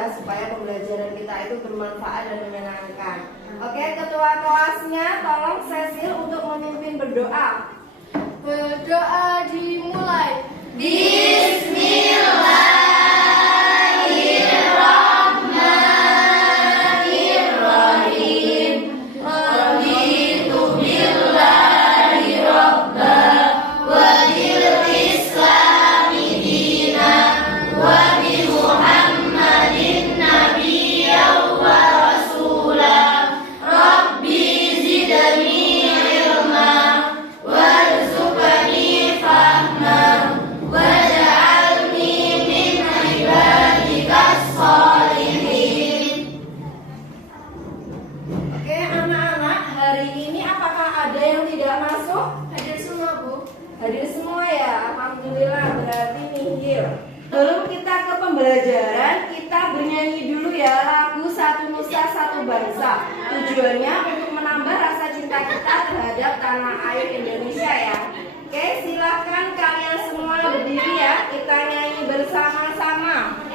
ya, supaya pembelajaran kita itu bermanfaat dan menyenangkan. Oke, ketua kelasnya tolong Cecil untuk memimpin berdoa. Berdoa dimulai. Bismillahirrahmanirrahim. Raditu billahi robba wa bil islami dina wa bi Muhammadin nabiyyan wa rasulah. Rabbi zidni ilma warzuqni fahma waj'alni min ibadikas sholihin. Oke anak-anak, hari ini apakah ada yang tidak masuk? Hadir semua, Bu. Hadir semua ya, alhamdulillah, berarti nihil. Sebelum kita ke pembelajaran, kita bernyanyi dulu ya lagu Satu Nusa Satu Bangsa. Tujuannya untuk menambah rasa cinta kita terhadap tanah air Indonesia ya. Oke, silakan kalian semua berdiri ya, kita nyanyi bersama-sama.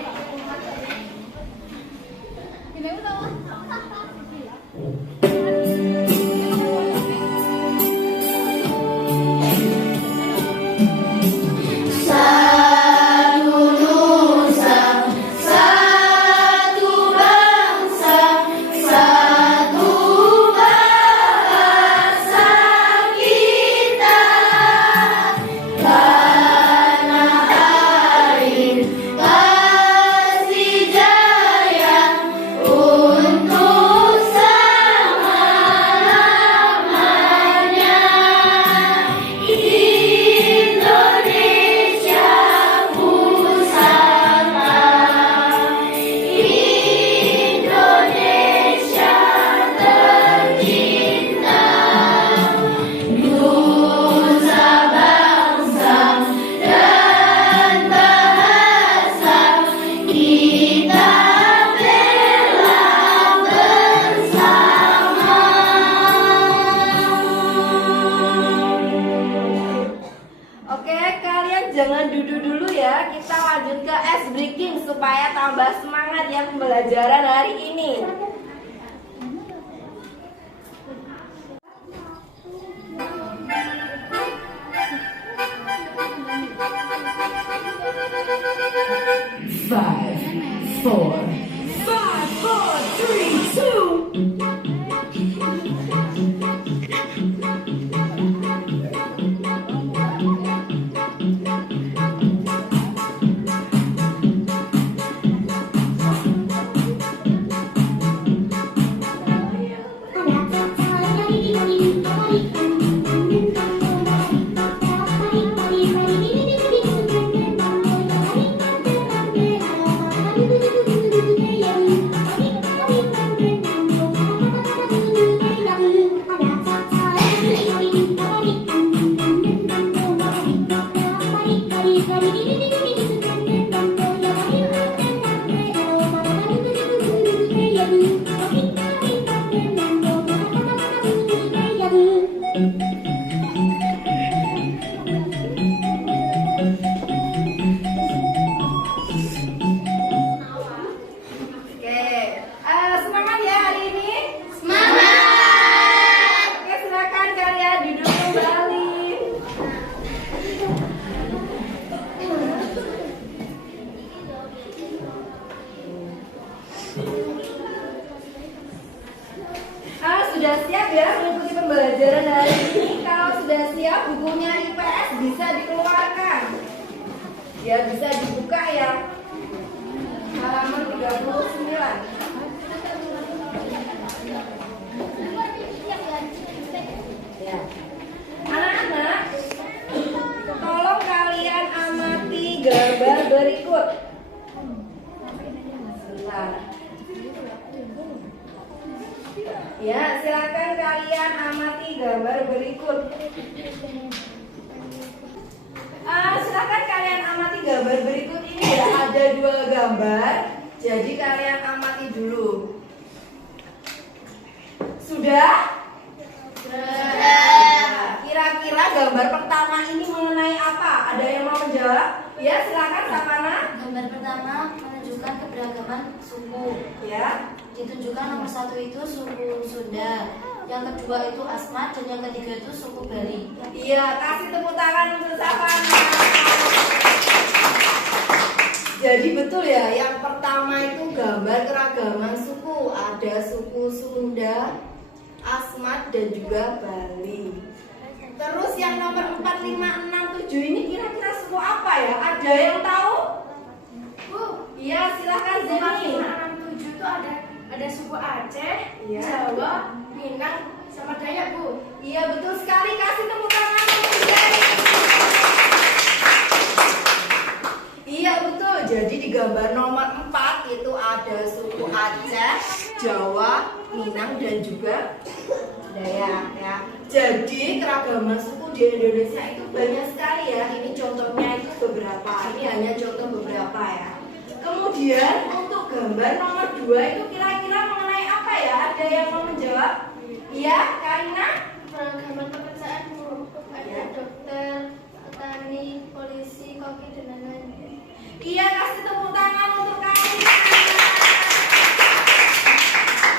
Satu nusa, satu bangsa, satu bahasa kita. Tanah air kasih jaya untuk selama-lamanya. Indonesia pusaka, Indonesia tercinta. Nusa bangsa dan bahasa kita bela bersama. Oke, kalian jangan duduk dulu ya. Kita lanjut ke ice breaking supaya tambah semangat ya pembelajaran hari ini. Five, four, three, two. Oke, semangat ya hari ini. Semangat! Oke, silakan kalian duduk kembali. Sudah siap ya mengikuti pembelajaran hari ini? Kalau sudah siap, bukunya IPS bisa dikeluarkan. Ya, bisa dibuka ya. Halaman 39. Ya. Anak-anak, tolong kalian amati gambar berikut. Sebentar. Ya, silakan kalian amati gambar berikut. Silakan kalian amati gambar berikut ini ya. Ada dua gambar, jadi kalian amati dulu. Sudah? Kira-kira gambar pertama ini mengenai apa? Ada yang mau menjawab? Ya, silakan Sapana. Gambar pertama menunjukkan menunjukkan keberagaman suku. Ya. Ditunjukkan nomor 1 itu suku Sunda, yang kedua itu Asmat, dan yang ketiga itu suku Bali. Iya, kasih tepuk tangan untuk Savana. Jadi betul ya, yang pertama itu gambar keragaman suku. Ada suku Sunda, Asmat, dan juga Bali. Terus yang nomor 4, 5, 6, 7 ini kira-kira suku apa ya? Ada yang tahu? Bu, Iya, silahkan 4, Zeni. 5, 6, 7 itu ada suku Aceh, Iya. Jawa, Minang, sama Dayak, Bu. Iya, betul sekali. Kasih tepuk tangan untuk Zeni. Iya, betul. Jadi di gambar nomor 4 itu ada suku Aceh, Jawa, Minang, dan juga Dayak ya. Jadi keragaman suku di Indonesia itu banyak sekali ya. Ini contohnya itu beberapa. Ini hanya contoh beberapa ya. Kemudian untuk gambar nomor 2 itu kira-kira mengenai apa ya? Ada yang mau menjawab? Iya, Karina? Keragaman pekerjaan, Bu. Ada dokter, petani, polisi, koki, dan lain-lain. Iya, kasih tepuk tangan untuk Karina.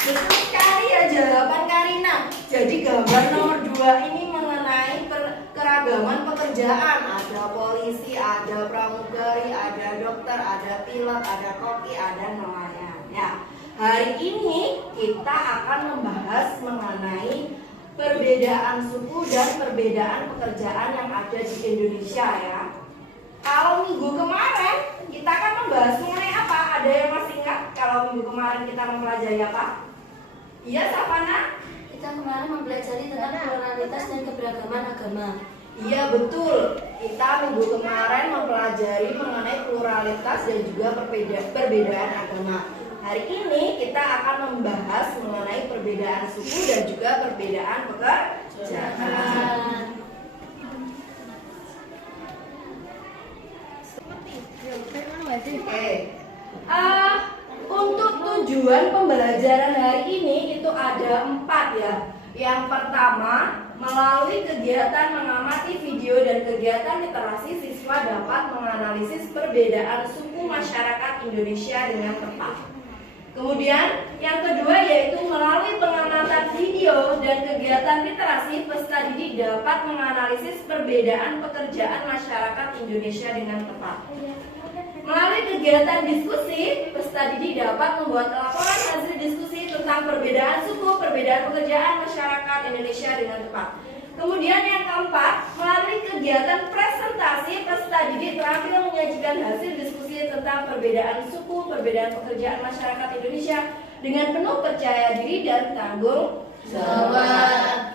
Betul sekali ya jawaban Karina. Jadi gambar nomor 2 ini mengenai keragaman pekerjaan. Ada polisi, ada pramugari, ada dokter, ada pilot, ada koki, ada nelayan. Ya, hari ini kita akan membahas mengenai perbedaan suku dan perbedaan pekerjaan yang ada di Indonesia ya. Kalau minggu kemarin kita kan membahas mengenai apa? Ada yang masih ingat kalau minggu kemarin kita mempelajari apa? Iya, Savana? Kita kemarin mempelajari tentang pluralitas dan keberagaman agama. Iya, betul. Kita minggu kemarin mempelajari mengenai pluralitas dan juga perbedaan agama. Hari ini kita akan membahas mengenai perbedaan suku dan juga perbedaan pekerjaan. Oke. Untuk tujuan pembelajaran hari ini itu ada 4 ya. Yang pertama, melalui kegiatan mengamati video dan kegiatan literasi, siswa dapat menganalisis perbedaan suku masyarakat Indonesia dengan tepat. Kemudian yang kedua yaitu melalui pengamatan video dan kegiatan literasi, peserta didik dapat menganalisis perbedaan pekerjaan masyarakat Indonesia dengan tepat. Melalui kegiatan diskusi, peserta didik dapat membuat laporan hasil diskusi tentang perbedaan suku, perbedaan pekerjaan masyarakat Indonesia dengan tepat. Kemudian yang keempat, melalui kegiatan presentasi, peserta didik terampil menyajikan hasil diskusi tentang perbedaan suku, perbedaan pekerjaan masyarakat Indonesia dengan penuh percaya diri dan tanggung jawab.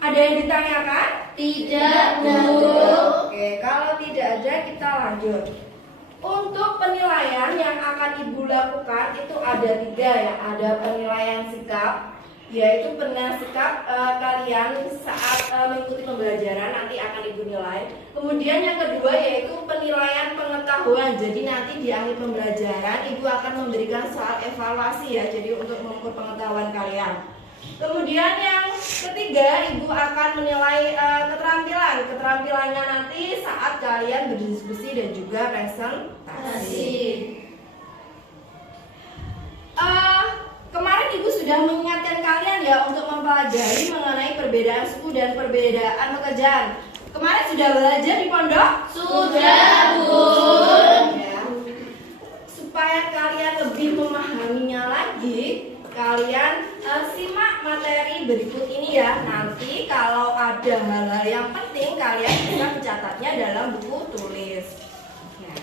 Ada yang ditanyakan? Tidak, Bu. Oke, kalau tidak ada kita lanjut. Untuk penilaian yang akan Ibu lakukan itu ada 3 ya. Ada penilaian sikap, yaitu penilaian sikap kalian saat mengikuti pembelajaran nanti akan Ibu nilai. Kemudian yang kedua yaitu penilaian pengetahuan. Jadi nanti di akhir pembelajaran Ibu akan memberikan soal evaluasi ya. Jadi untuk mengukur pengetahuan kalian. Kemudian yang ketiga, Ibu akan menilai keterampilan. Keterampilannya nanti saat kalian berdiskusi dan juga presentasi. Kemarin Ibu sudah mengingatkan kalian ya untuk mempelajari mengenai perbedaan suku dan perbedaan pekerjaan. Kemarin sudah belajar di pondok? Sudah, Bu. Ya. Supaya kalian lebih memahaminya lagi, kalian simak materi berikut ini ya. Nanti kalau ada hal-hal yang penting kalian bisa mencatatnya dalam buku tulis. Ya.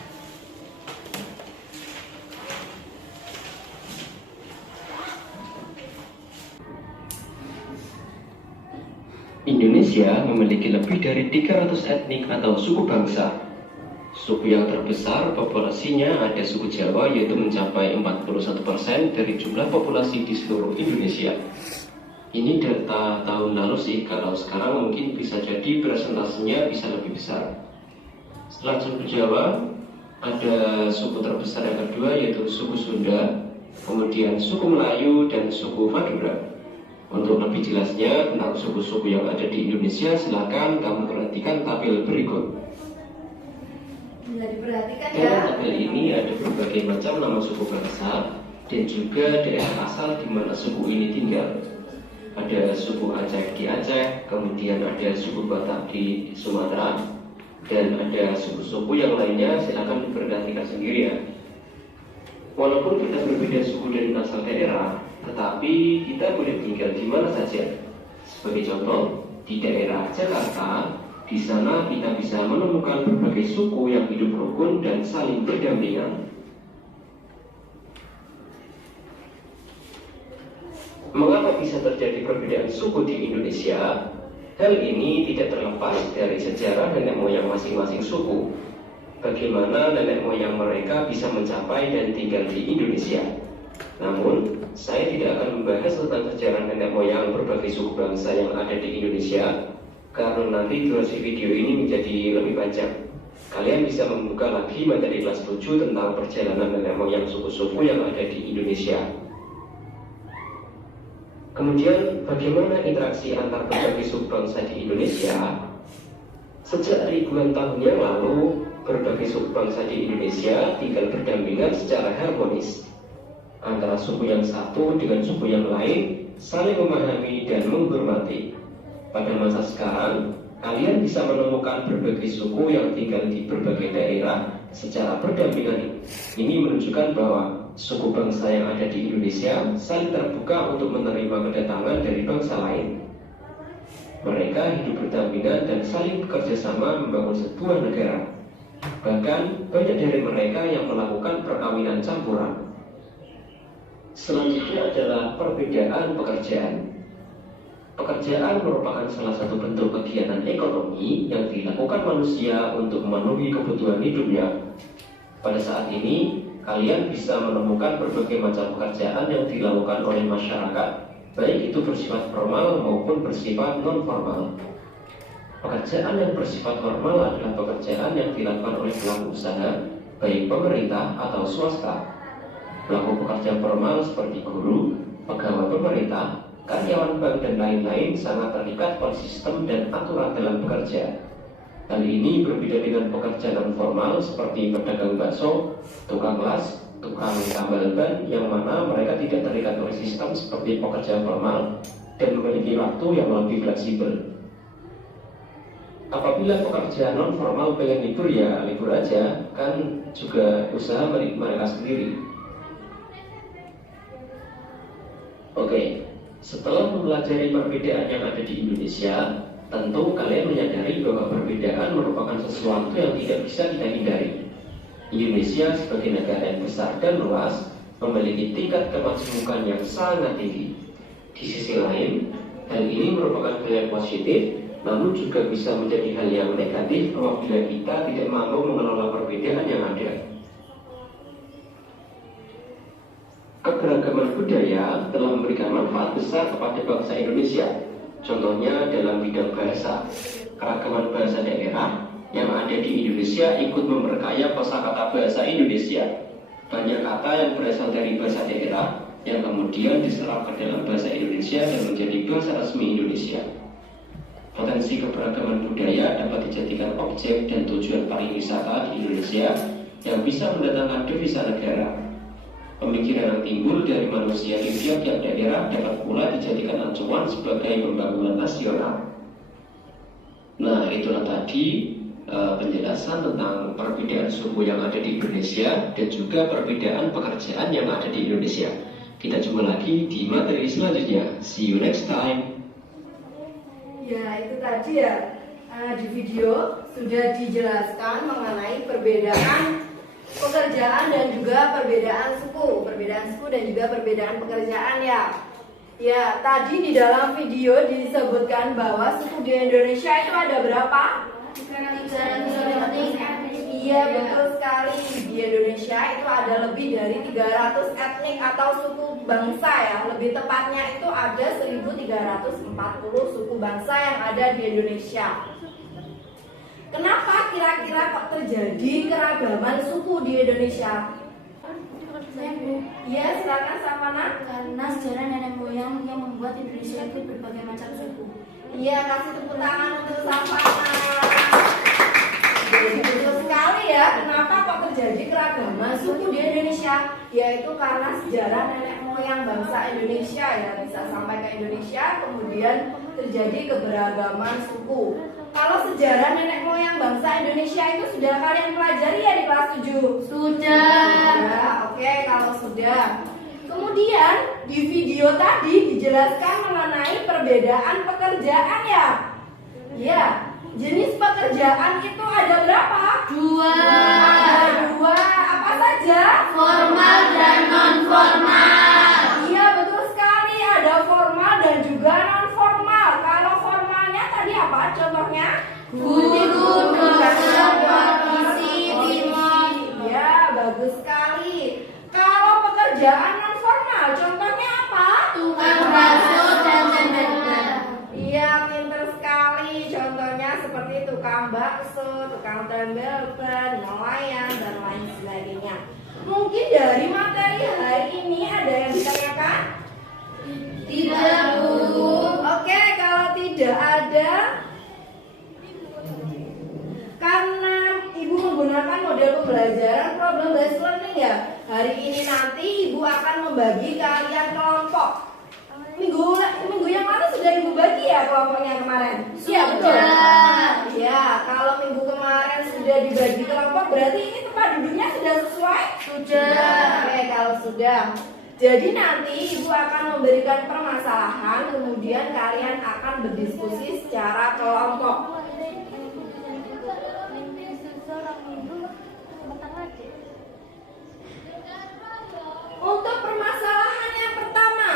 Indonesia memiliki lebih dari 300 etnik atau suku bangsa. Suku yang terbesar populasinya ada suku Jawa, yaitu mencapai 41% dari jumlah populasi di seluruh Indonesia. Ini data tahun lalu sih, kalau sekarang mungkin bisa jadi presentasinya bisa lebih besar. Setelah suku Jawa, ada suku terbesar yang kedua yaitu suku Sunda, kemudian suku Melayu dan suku Madura. Untuk lebih jelasnya tentang suku-suku yang ada di Indonesia, silakan kamu perhatikan tabel berikut. 8 Sudah diperhatikan ya. Dalam tabel ini ada berbagai macam nama suku bangsa dan juga daerah asal di mana suku ini tinggal. Ada suku Aceh di Aceh, kemudian ada suku Batak di Sumatera, dan ada suku-suku yang lainnya. Silakan diperhatikan sendiri ya. Walaupun kita berbeda suku dan asal daerah, tetapi kita boleh tinggal di mana saja. Sebagai contoh, di daerah Jakarta, di sana kita bisa menemukan berbagai suku yang hidup rukun dan saling berdampingan. Mengapa bisa terjadi perbedaan suku di Indonesia? Hal ini tidak terlepas dari sejarah nenek moyang masing-masing suku. Bagaimana nenek moyang mereka bisa mencapai dan tinggal di Indonesia. Namun, saya tidak akan membahas tentang sejarah nenek moyang berbagai suku bangsa yang ada di Indonesia, karena nanti durasi video ini menjadi lebih panjang. Kalian bisa membuka lagi materi kelas 7 tentang perjalanan nenek moyang suku-suku yang ada di Indonesia. Kemudian, bagaimana interaksi antar berbagai suku bangsa di Indonesia? Sejak ribuan tahun yang lalu, berbagai suku bangsa di Indonesia tinggal berdampingan secara harmonis. Antara suku yang satu dengan suku yang lain saling memahami dan menghormati. Pada masa sekarang, kalian bisa menemukan berbagai suku yang tinggal di berbagai daerah secara berdampingan. Ini menunjukkan bahwa suku bangsa yang ada di Indonesia saling terbuka untuk menerima kedatangan dari bangsa lain. Mereka hidup berdampingan dan saling bekerja sama membangun sebuah negara. Bahkan banyak dari mereka yang melakukan perkawinan campuran. Selanjutnya adalah perbedaan pekerjaan. Pekerjaan merupakan salah satu bentuk kegiatan ekonomi yang dilakukan manusia untuk memenuhi kebutuhan hidupnya. Pada saat ini, kalian bisa menemukan berbagai macam pekerjaan yang dilakukan oleh masyarakat, baik itu bersifat formal maupun bersifat non-formal. Pekerjaan yang bersifat formal adalah pekerjaan yang dilakukan oleh pelaku usaha, baik pemerintah atau swasta. Pelaku pekerjaan formal seperti guru, pegawai pemerintah, karyawan bank dan lain-lain sangat terikat pada sistem dan aturan dalam bekerja. Hal ini berbeda dengan pekerjaan non formal seperti pedagang bakso, tukang las, tukang tambal ban, yang mana mereka tidak terikat oleh sistem seperti pekerjaan formal dan memiliki waktu yang lebih fleksibel. Apabila pekerjaan non formal pengen libur ya libur aja, kan juga usaha mereka sendiri. Oke, setelah mempelajari perbedaan yang ada di Indonesia, tentu kalian menyadari bahwa perbedaan merupakan sesuatu yang tidak bisa kita hindari. Indonesia sebagai negara yang besar dan luas memiliki tingkat kemajemukan yang sangat tinggi. Di sisi lain, hal ini merupakan hal yang positif, namun juga bisa menjadi hal yang negatif apabila kita tidak mampu mengelola perbedaan yang ada. Keberagaman budaya telah memberikan manfaat besar kepada bangsa Indonesia. Contohnya dalam bidang bahasa, keragaman bahasa daerah yang ada di Indonesia ikut memperkaya kosakata bahasa Indonesia. Banyak kata yang berasal dari bahasa daerah yang kemudian diserap ke dalam bahasa Indonesia dan menjadi bahasa resmi Indonesia. Potensi keberagaman budaya dapat dijadikan objek dan tujuan pariwisata di Indonesia yang bisa mendatangkan devisa negara. Pemikiran yang timbul dari manusia di tiap-tiap daerah dapat pula dijadikan acuan sebagai pembangunan nasional. Nah, itulah tadi penjelasan tentang perbedaan suku yang ada di Indonesia dan juga perbedaan pekerjaan yang ada di Indonesia. Kita jumpa lagi di materi selanjutnya. See you next time. Ya, itu tadi ya, di video sudah dijelaskan mengenai perbedaan pekerjaan dan juga perbedaan suku dan juga perbedaan pekerjaan ya. Ya, tadi di dalam video disebutkan bahwa suku di Indonesia itu ada berapa? 300. Iya, betul sekali. Di Indonesia itu ada lebih dari 300 etnik atau suku bangsa ya. Lebih tepatnya itu ada 1340 suku bangsa yang ada di Indonesia. Kenapa kira-kira kok terjadi keragaman suku di Indonesia? Iya, silakan Samana. Karena sejarah nenek moyang yang membuat Indonesia itu berbagai macam suku. Iya, kasih tepuk tangan untuk Samana. Jadi betul sekali ya, kenapa suku di Indonesia, yaitu karena sejarah nenek moyang bangsa Indonesia ya, bisa sampai ke Indonesia, kemudian terjadi keberagaman suku. Kalau sejarah nenek moyang bangsa Indonesia itu sudah kalian pelajari ya di kelas 7? Sudah. Ya, oke, kalau sudah. Kemudian di video tadi dijelaskan mengenai perbedaan pekerjaan ya. Ya, jenis pekerjaan itu ada berapa? 2. Ada 2. Apa saja? Formal dan non formal. Iya, betul sekali. Ada formal dan juga non formal. Kalau formalnya tadi apa contohnya? Guru, dokter, polisi, pilot. Ya, bagus sekali. Kalau pekerjaan non formal contohnya apa? Tukang bakso dan tembakau. Iya, pinter sekali. Contohnya seperti tukang bakso, tukang tambal ban, nelayan, dan lain sebagainya. Mungkin dari materi hari ini ada yang ditanyakan? Tidak, Bu. Oke, kalau tidak ada, karena Ibu menggunakan model pembelajaran problem based learning ya. Hari ini nanti Ibu akan membagi kalian kelompok. Minggu yang lalu sudah Ibu bagi ya kelompoknya kemarin? Iya, betul. Ya, kalau minggu kemarin sudah dibagi kelompok, berarti ini tempat duduknya sudah sesuai? Sudah. Oke, kalau sudah. Jadi nanti Ibu akan memberikan permasalahan, kemudian kalian akan berdiskusi secara kelompok. Untuk permasalahan yang pertama,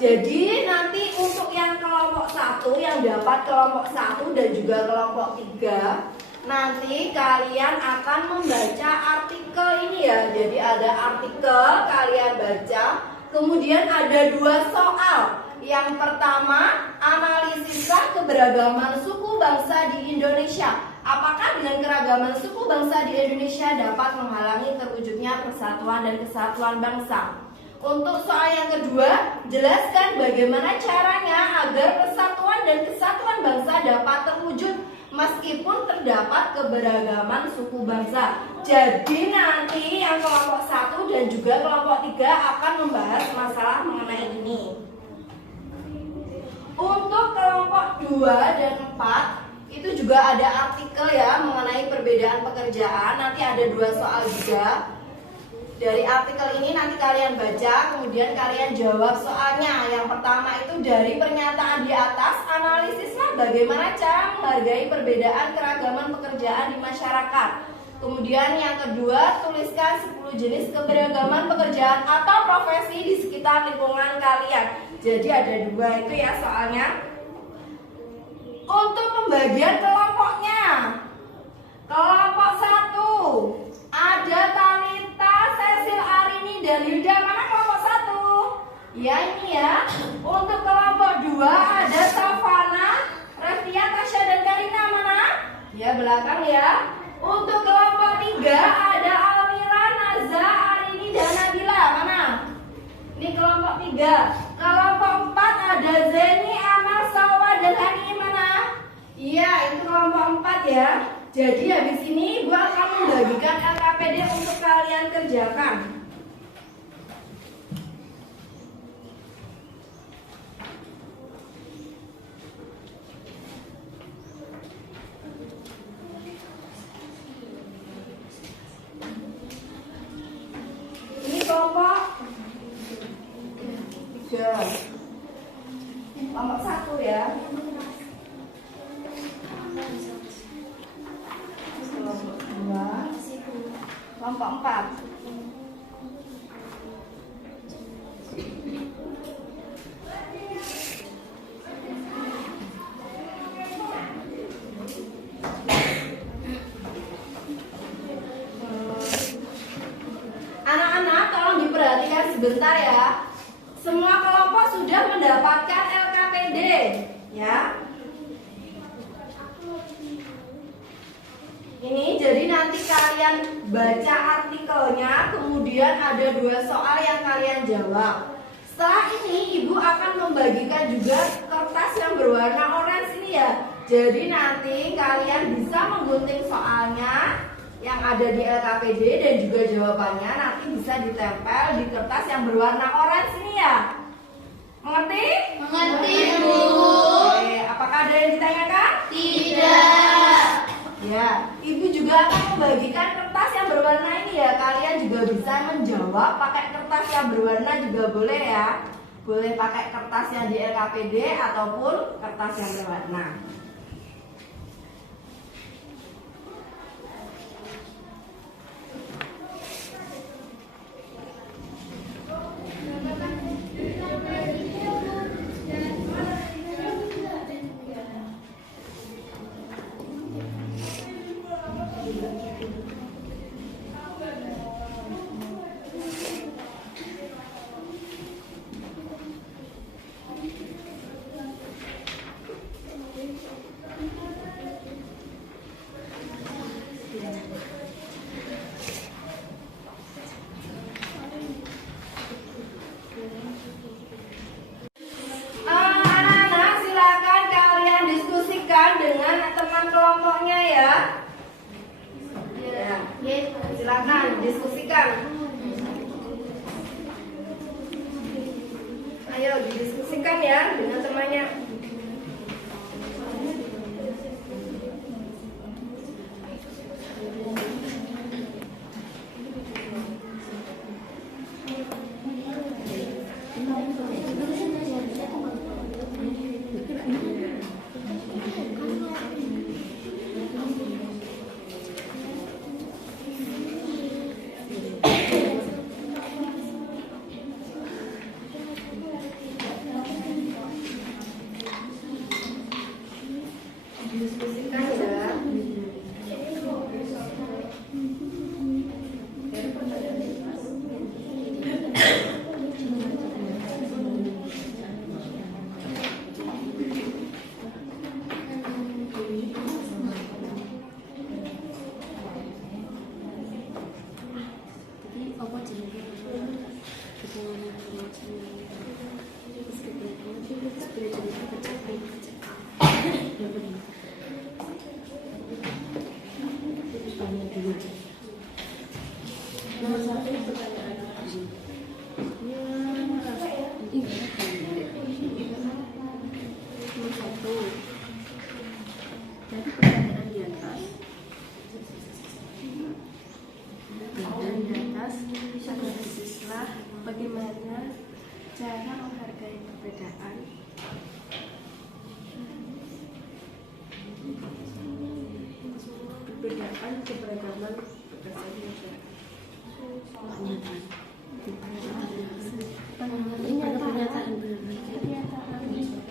jadi nanti untuk yang kelompok 1 yang dapat kelompok 1 dan juga kelompok 3, nanti kalian akan membaca artikel ini ya. Jadi ada artikel kalian baca, kemudian ada 2 soal. Yang pertama, analisislah keberagaman suku bangsa di Indonesia. Apakah dengan keragaman suku bangsa di Indonesia dapat menghalangi terwujudnya persatuan dan kesatuan bangsa? Untuk soal yang kedua, jelaskan bagaimana caranya agar persatuan dan kesatuan bangsa dapat terwujud meskipun terdapat keberagaman suku bangsa. Jadi nanti yang kelompok 1 dan juga kelompok 3 akan membahas masalah mengenai ini. Untuk kelompok 2 dan 4 itu juga ada artikel ya mengenai perbedaan pekerjaan. Nanti ada 2 soal juga. Dari artikel ini nanti kalian baca, kemudian kalian jawab soalnya. Yang pertama itu dari pernyataan di atas, analisislah bagaimana cara menghargai perbedaan keragaman pekerjaan di masyarakat. Kemudian yang kedua, tuliskan 10 jenis keberagaman pekerjaan atau profesi di sekitar lingkungan kalian. Jadi ada 2 itu ya soalnya. Untuk pembagian kelompoknya, kelompok 1 ada Talita, Cecil, Arini, dan Hilda. Mana kelompok 1? Ya ini ya. Untuk kelompok 2 ada Savana, Rafia, Tasya, dan Karina. Mana? Ya belakang ya. Untuk kelompok 3 ada Almira, Naza, Arini, dan Nabila. Mana? Ini kelompok 3. Kelompok 4 ada Zeni, Amal, Sawa, dan Hani. Mana? Iya, itu kelompok 4 ya. Jadi habis ini gua akan membagikan LKPD untuk kalian kerjakan. Ini kelompok 3. Kelompok 1 ya. Kelompok 2, kelompok 4. Anak-anak tolong diperhatikan sebentar ya. Semua kelompok sudah mendapatkan LKPD ya. Ini jadi nanti kalian baca artikelnya, kemudian ada 2 soal yang kalian jawab. Setelah ini Ibu akan membagikan juga kertas yang berwarna oranye ini ya. Jadi nanti kalian bisa menggunting soalnya. yang ada di LKPD dan juga jawabannya nanti bisa ditempel di kertas yang berwarna orange ini ya. Mengerti? Mengerti, Bu. Oke, apakah ada yang ditanyakan? Tidak. Ya, Ibu juga akan membagikan kertas yang berwarna ini ya. Kalian juga bisa menjawab pakai kertas yang berwarna juga boleh ya. Boleh pakai kertas yang di LKPD ataupun kertas yang berwarna. Anak-anak, silakan kalian diskusikan dengan teman kelompoknya ya. Ya, silakan diskusikan. Ayo didiskusikan ya dengan temannya. Diskusikan ya. Bagaimana cara menghargai perbedaan? Perbedaan keberagaman berdasarkan masyarakat. Polisi,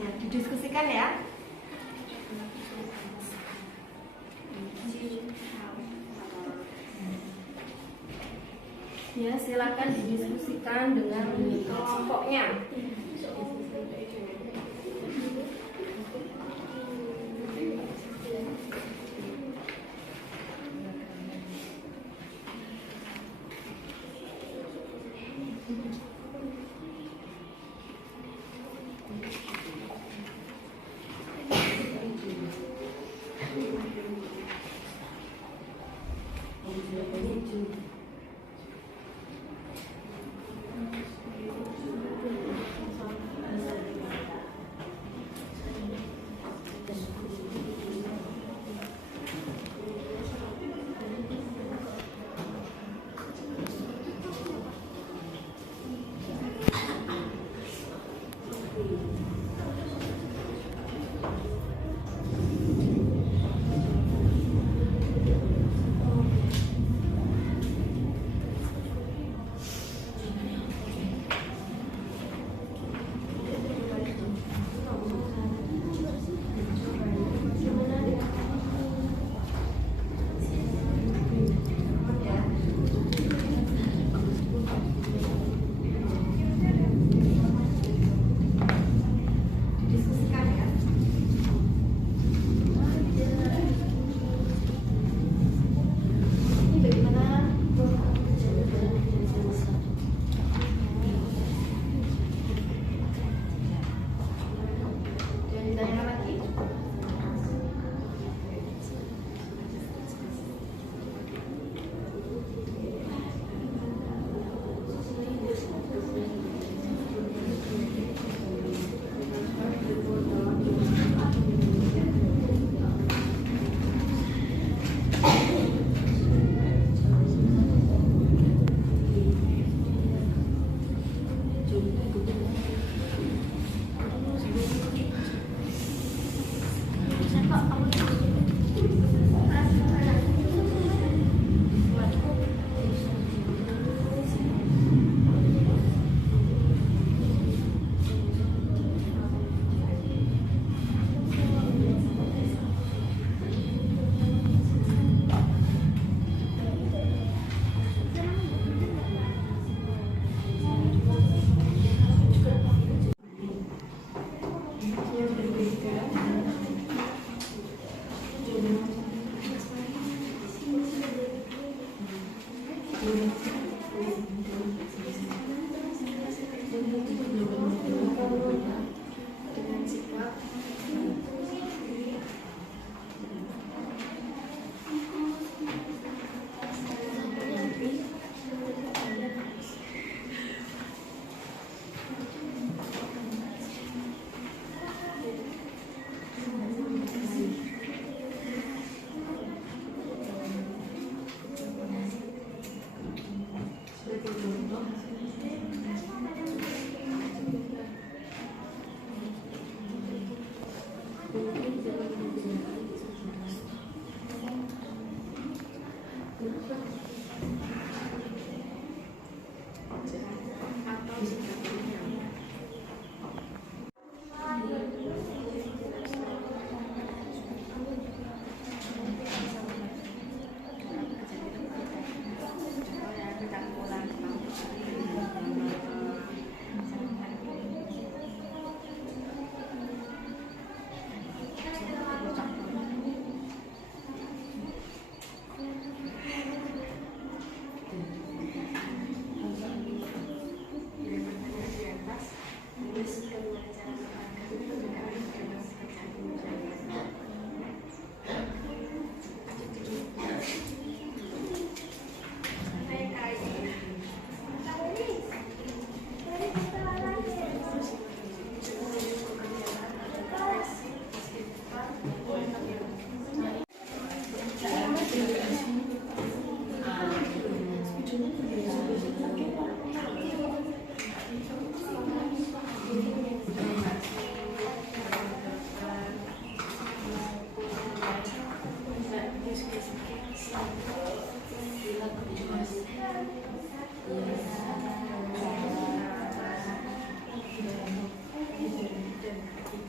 Ya, didiskusikan ya. Ya, silakan didiskusikan dengan kelompoknya.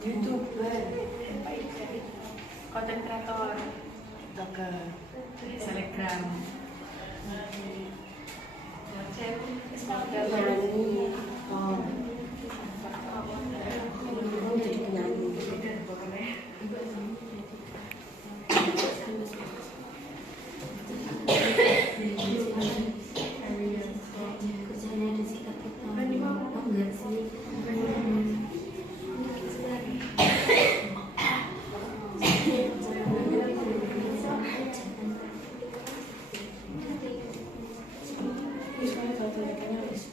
YouTuber, konten kreator, blogger, selebgram, Penyanyi. Oh. Kamu jadi penyanyi. Kerjanya ada sikap pertama. Oh enggak sih. Ini sekarang kalau tunjukannya habis.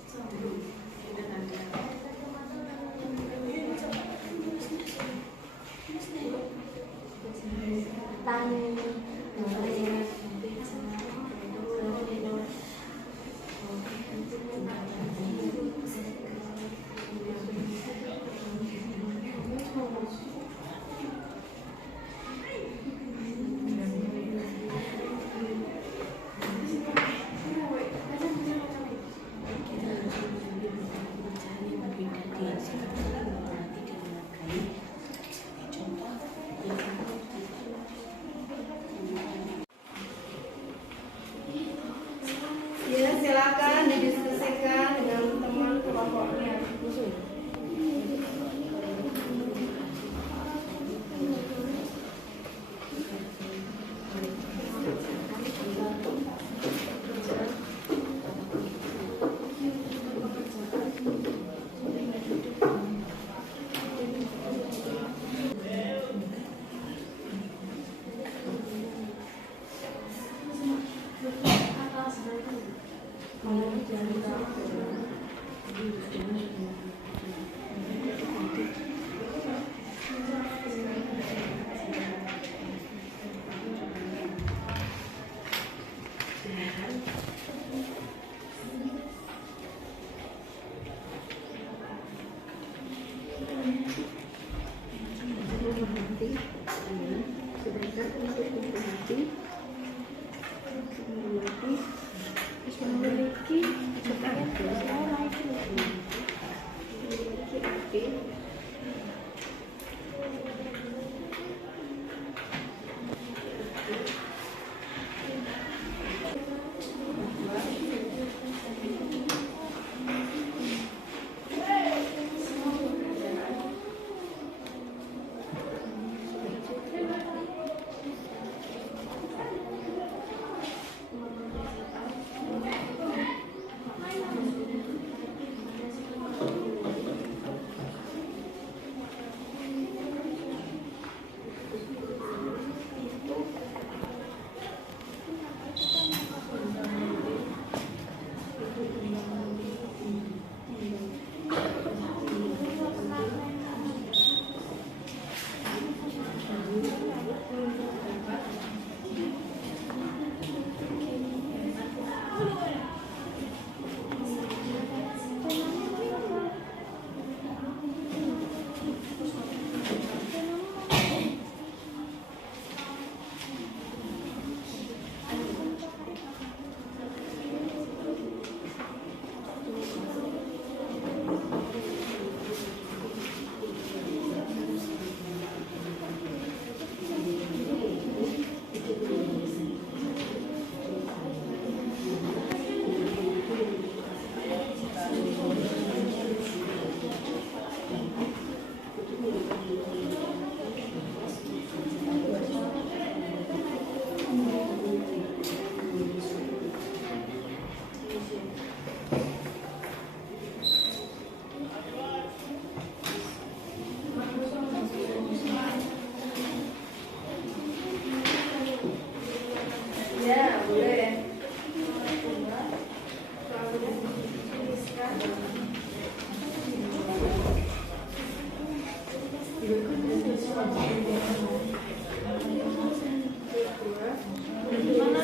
Gimana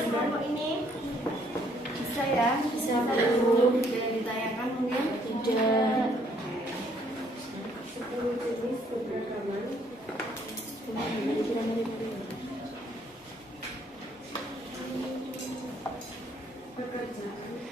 kelompok ini? Bisa ya? Bisa Belum ditayangkan mungkin? tidak. 10 jenis keberagaman. Pekerjaan.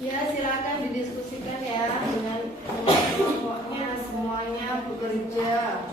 Ya, silakan didiskusikan ya dengan kelompoknya, semuanya bekerja.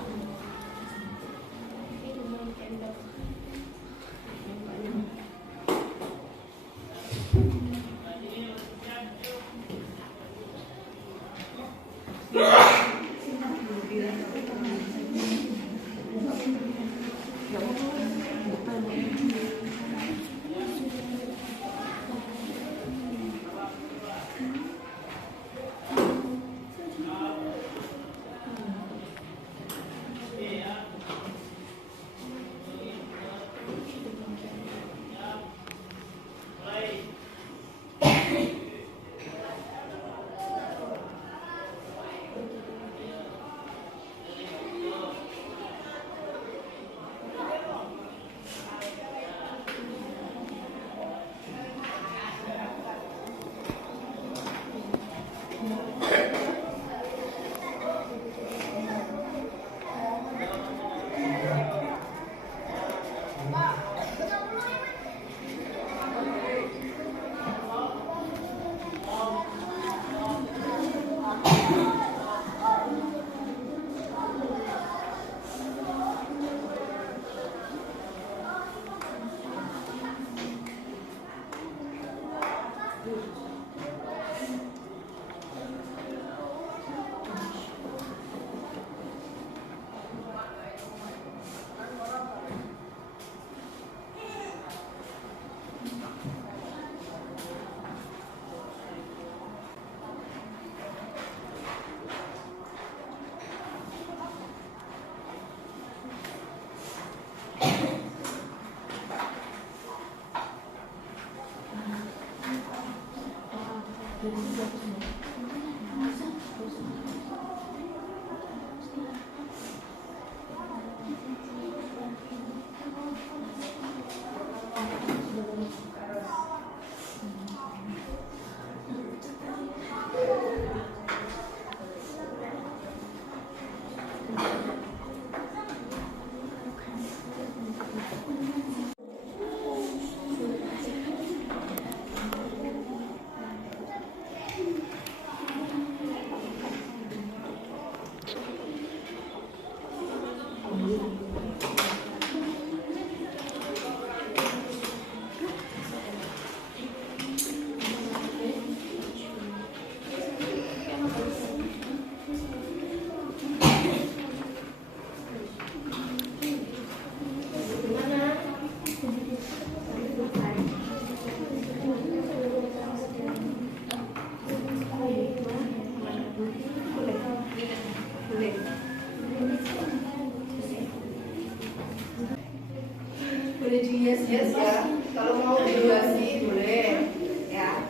Boleh di yes ya. Kalau mau durasi boleh ya.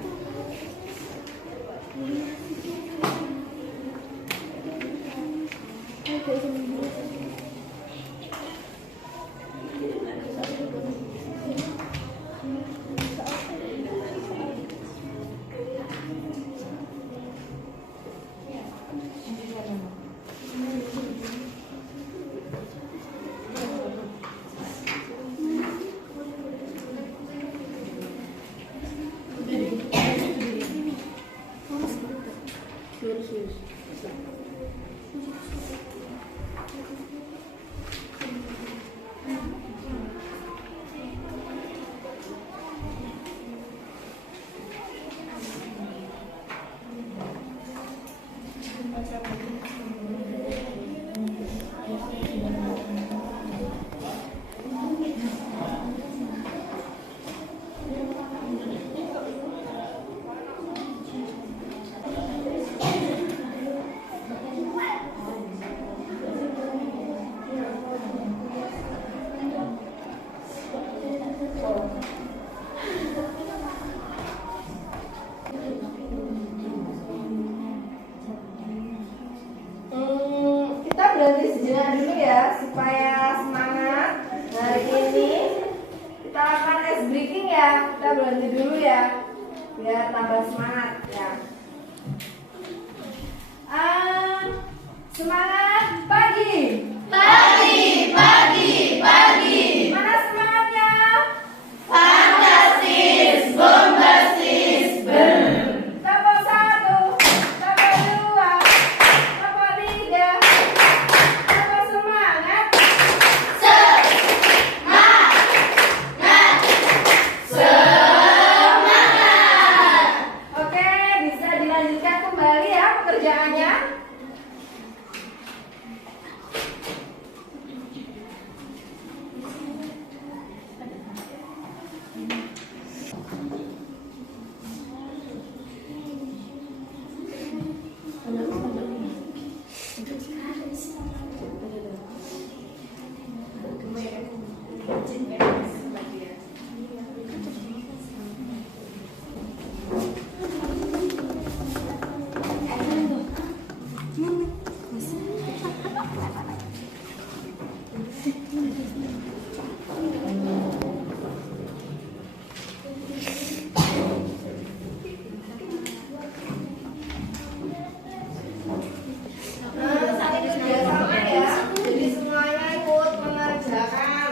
ya, kita berhenti dulu ya, biar tambah semangat ya. Semangat pagi. Pagi, pagi, pagi. Mana semangatnya? Fantastis, bombastis, Tepuk 1, tepuk 2, tepuk 3, tepuk semangat. Oke, bisa dilanjutkan kembali ya pekerjaannya. Saling kerjasama ya, jadi semuanya ikut mengerjakan.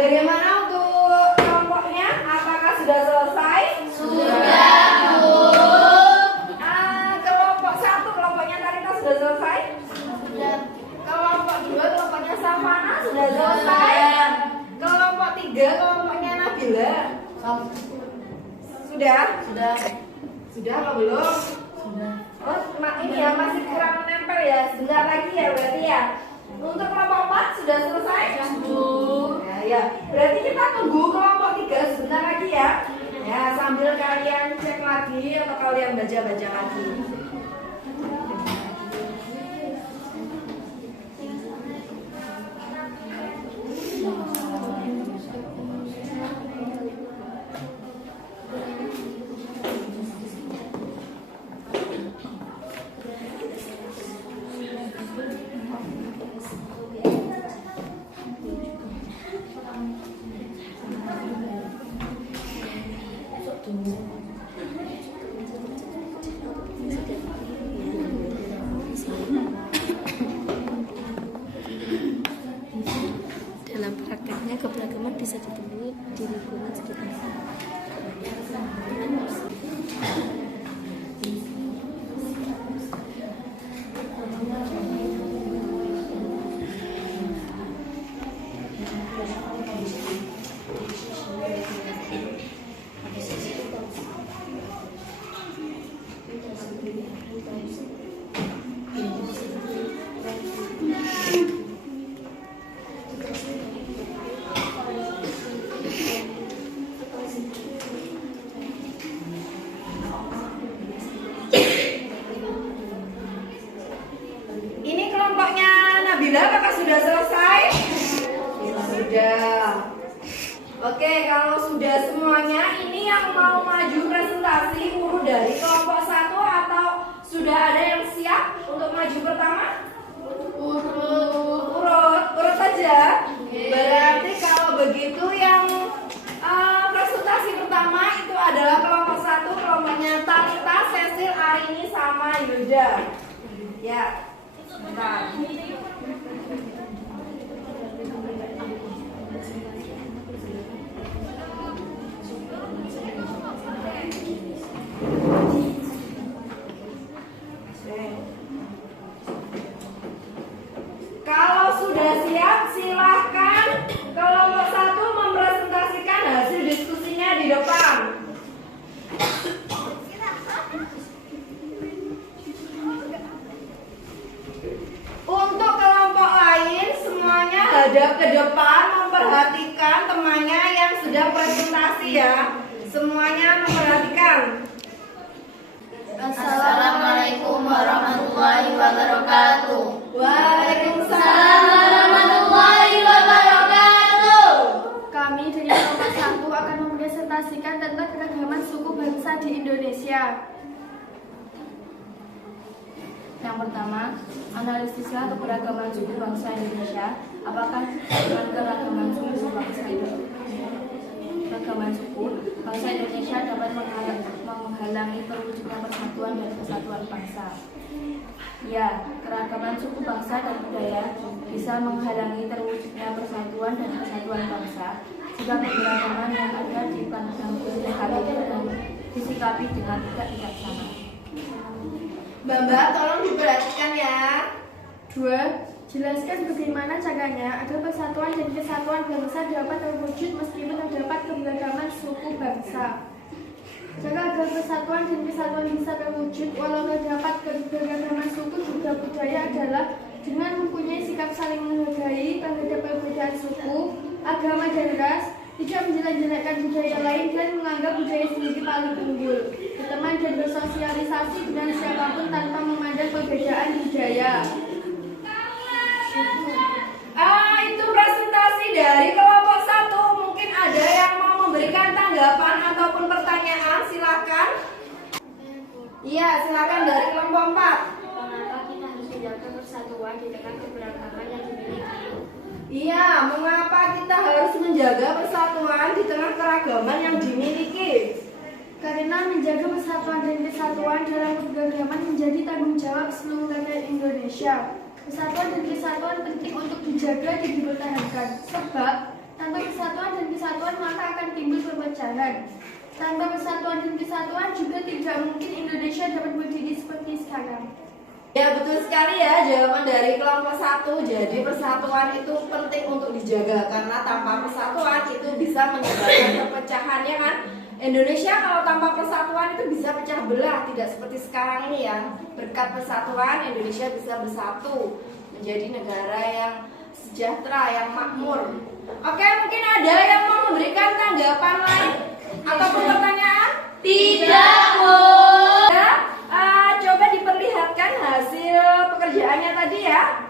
Bagaimana untuk kelompoknya? Apakah sudah selesai? Sudah, Bu. Kelompok 1, kelompoknya Tarita sudah selesai? Sudah. Kelompok 2, kelompoknya Savana sudah selesai? Kelompok 3, kelompoknya Nabila sudah? Sudah apa belum? Sudah. Oh, ini ya masih kurang menempel ya. Sebentar lagi ya berarti ya. Untuk kelompok 4 sudah selesai? Ya. Berarti kita tunggu kelompok 3 sebentar lagi ya. Ya, sambil kalian cek lagi atau kalian baca-baca lagi. Dalam prakteknya keberagaman bisa ditemui di lingkungan sekitar. Ini kelompoknya Nabila apakah sudah selesai? Sudah. Oke, kalau sudah semuanya, ini yang mau maju presentasi urut dari kelompok 1 atau sudah ada yang siap untuk maju pertama? Urut saja. Berarti kalau begitu yang presentasi pertama itu adalah kelompok 1, kelompoknya Tarita, Cecil, Arini, sama Yuda. Ya. Bentar. Kalau sudah siap, silahkan kelompok 1 mempresentasikan hasil diskusinya di depan. Untuk kelompok lain, semuanya hadap ke depan, memperhatikan temannya yang sedang presentasi ya. Semuanya memperhatikan. Assalamualaikum warahmatullahi wabarakatuh. Waalaikumsalam warahmatullahi wabarakatuh. Kami dari kelompok 1 akan mempresentasikan tentang keragaman suku bangsa di Indonesia. Yang pertama, analisislah keberagaman suku bangsa Indonesia. Apakah dengan keragaman suku bangsa Indonesia dapat menghalangi terwujudnya persatuan dan kesatuan bangsa? Ya, keragaman suku bangsa dan budaya bisa menghalangi terwujudnya persatuan dan kesatuan bangsa jika keberagaman yang ada dipandang dipahami dan disikapi dengan tidak bijaksana. Mbak, tolong diperhatikan ya. 2. Jelaskan bagaimana caranya agar persatuan dan kesatuan bangsa dapat terwujud meskipun terdapat keberagaman suku bangsa. Cara agar persatuan dan kesatuan bisa terwujud walau terdapat keberagaman suku juga budaya adalah dengan mempunyai sikap saling menghargai terhadap perbedaan suku, agama dan ras, tidak menjelek-jelekkan budaya lain dan menganggap budaya sendiri paling unggul, berteman dan bersosialisasi dengan siapapun tanpa memandang perbedaan budaya. Itu presentasi dari kelompok 1. Mungkin ada yang mau memberikan tanggapan ataupun pertanyaan, silakan. Iya, silakan dari kelompok 4. Mengapa kita harus menjaga persatuan di tengah keberagaman yang dimiliki? Iya, mengapa kita harus menjaga persatuan di tengah keragaman yang dimiliki? Karena menjaga persatuan dan kesatuan dalam keberagaman menjadi tanggung jawab seluruh rakyat Indonesia. Persatuan dan kesatuan penting untuk dijaga dan dipertahankan. Sebab tanpa persatuan dan kesatuan maka akan timbul perpecahan. Tanpa persatuan dan kesatuan juga tidak mungkin Indonesia dapat berdiri seperti sekarang. Ya betul sekali ya jawaban dari kelompok 1. Jadi persatuan itu penting untuk dijaga karena tanpa persatuan itu bisa menyebabkan perpecahan ya kan. Indonesia kalau tanpa persatuan itu bisa pecah belah, tidak seperti sekarang ini ya. Berkat persatuan Indonesia bisa bersatu menjadi negara yang sejahtera, yang makmur. Oke, mungkin ada yang mau memberikan tanggapan lain ataupun pertanyaan? Tidak, Bu. Ya, coba diperlihatkan hasil pekerjaannya tadi ya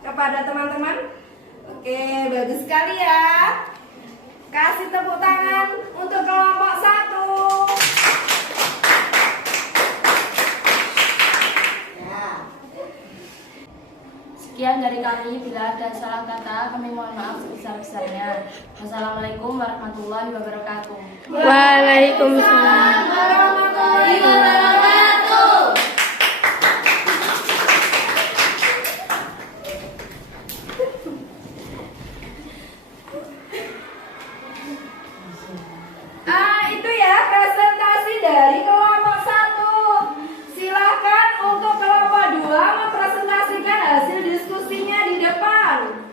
kepada teman-teman. Oke, bagus sekali ya. Kasih tepuk tangan untuk kelompok 1. Ya. Sekian dari kami. Bila ada salah kata, kami mohon maaf sebesar-besarnya. Wassalamualaikum warahmatullahi wabarakatuh. Waalaikumsalam. Warahmatullahi wabarakatuh. Itu ya presentasi dari kelompok 1. Silakan untuk kelompok 2 mempresentasikan hasil diskusinya di depan.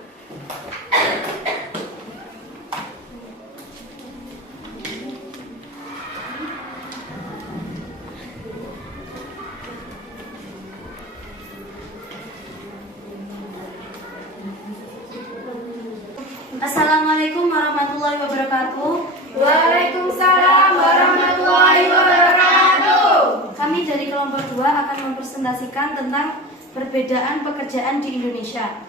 Assalamualaikum warahmatullahi wabarakatuh. Waalaikumsalam warahmatullahi wabarakatuh. Kami dari kelompok 2 akan mempresentasikan tentang perbedaan pekerjaan di Indonesia.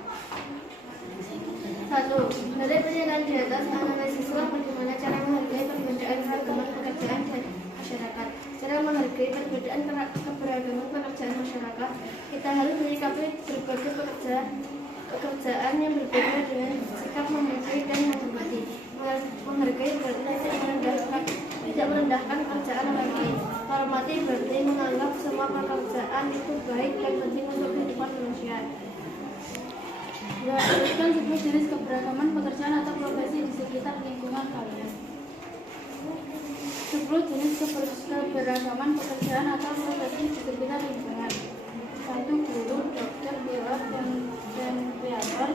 1. Dari pernyataan di atas, analisislah bagaimana cara menghargai perbedaan keragaman pekerjaan dan masyarakat. Cara menghargai perbedaan keberagaman pekerjaan masyarakat, kita harus menyikapi berbagai pekerjaan yang berbeda dengan sikap menghargai dan menghormati. Menghargai berarti tidak merendahkan pekerjaan orang lain. Hormati berarti menganggap semua pekerjaan itu baik dan penting untuk kehidupan manusia. 2. Sebutkan 10 jenis keberagaman pekerjaan atau profesi di sekitar lingkungan kalian. 10 jenis keberagaman pekerjaan atau profesi di sekitar lingkungan. 1. Guru, dokter, pilot, dan kreator,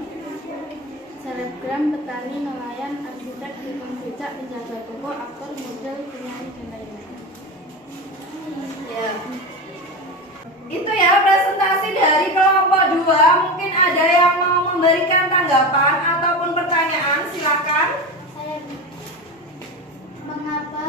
selebgram, petani, nelayan, arsitek, tukang becak, penjaga toko, aktor, model, penyanyi, dan lain-lain. Ya. Itu ya presentasi dari kelompok 2. Mungkin ada yang mau memberikan tanggapan ataupun pertanyaan, silakan. Mengapa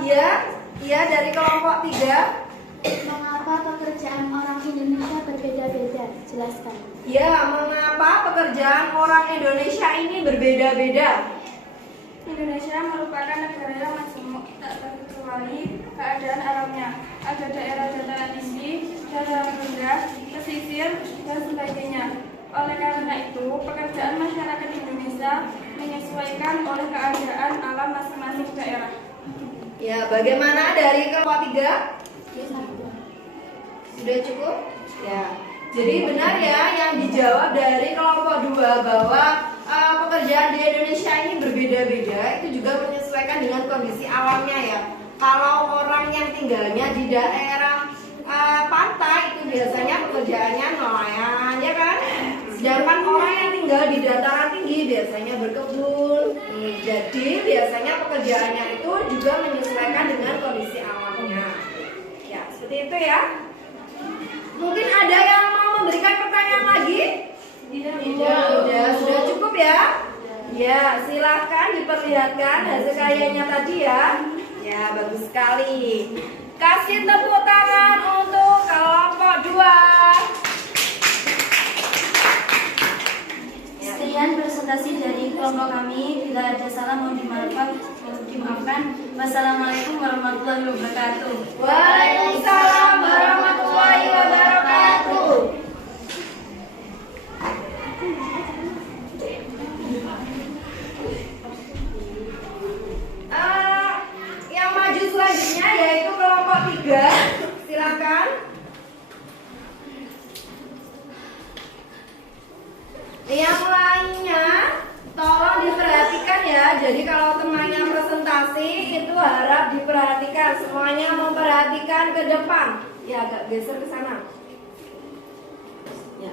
Iya dari kelompok 3. Mengapa pekerjaan orang Indonesia berbeda-beda? Jelaskan. Ya, mengapa pekerjaan orang Indonesia ini berbeda-beda? Indonesia merupakan negara yang majemuk, tak terkecuali keadaan alamnya. Ada daerah dataran tinggi, dataran rendah, pesisir, dan sebagainya. Oleh karena itu, pekerjaan masyarakat Indonesia menyesuaikan oleh keadaan alam masing-masing daerah. Ya, bagaimana dari kelompok 3? Sudah cukup? Ya. Jadi benar ya yang dijawab dari kelompok 2 bahwa pekerjaan di Indonesia ini berbeda-beda, itu juga menyesuaikan dengan kondisi alamnya ya. Kalau orang yang tinggalnya di daerah pantai itu biasanya pekerjaannya nelayan ya kan. Sedangkan orang yang tinggal di dataran tinggi biasanya berkebun. Jadi biasanya pekerjaannya itu juga menyesuaikan dengan kondisi alamnya. Ya, seperti itu ya. Mungkin ada yang mau memberikan pertanyaan lagi? Tidak, sudah cukup ya? Ya, silahkan diperlihatkan hasil karyanya tadi ya. Ya, bagus sekali. Kasih tepuk tangan untuk kelompok 2. Sekian presentasi dari kelompok kami. Bila ada salah mohon dimaafkan. Wassalamualaikum warahmatullahi wabarakatuh. Waalaikumsalam warahmatullahi wabarakatuh. Yang maju selanjutnya yaitu kelompok 3. Silakan. Yang lainnya tolong diperhatikan ya. Jadi kalau teman harap diperhatikan, semuanya memperhatikan ke depan. Ya, agak geser ke sana. Ya.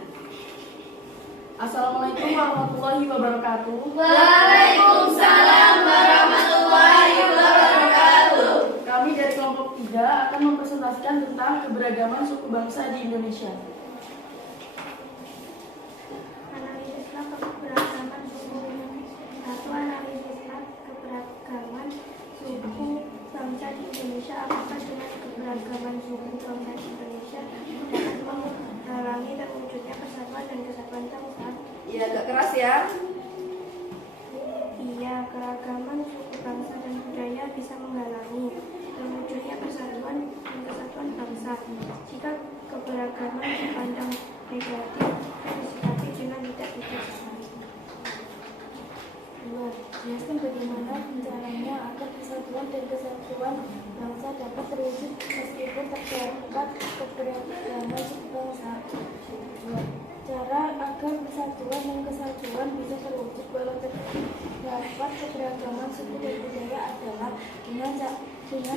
Assalamualaikum warahmatullahi wabarakatuh. Waalaikumsalam warahmatullahi wabarakatuh. Kami dari kelompok 3 akan mempresentasikan tentang keberagaman suku bangsa di Indonesia. Analisislah keberagaman suku. Satu, analisislah keberagaman suku bangsa di Indonesia. Apakah dengan keberagaman suku bangsa di Indonesia dapat menghalangi terwujudnya persatuan dan kesatuan bangsa? Ya, agak keras ya. Iya, keragaman suku bangsa dan budaya bisa menghalangi terwujudnya persatuan dan kesatuan bangsa. Jika keberagaman dipandang negatif, disikapi dengan tidak bijaksana. 2. Jelaskan bagaimana caranya agar persatuan dan kesatuan bangsa dapat terwujud meskipun terdapat keberagaman suku bangsa. 2. Cara agar persatuan dan kesatuan bisa terwujud walau terdapat keberagaman suku dan budaya adalah dengan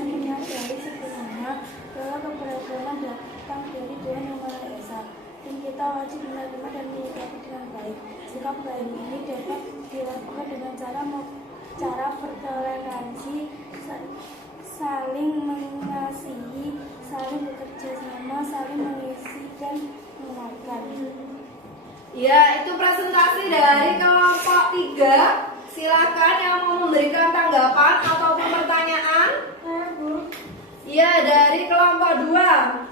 menyadari sebenarnya bahwa keberagaman datang dari Tuhan Yang Maha Esa, dan kita wajib menerima dan menyikapi dengan baik. Sikap baik ini dapat dilakukan dengan cara bertoleransi, saling mengasihi, saling bekerja sama, saling mengisi dan menguatkan. Ya, itu presentasi dari kelompok 3. Silakan yang mau memberikan tanggapan ataupun pertanyaan. Ya, dari kelompok 2.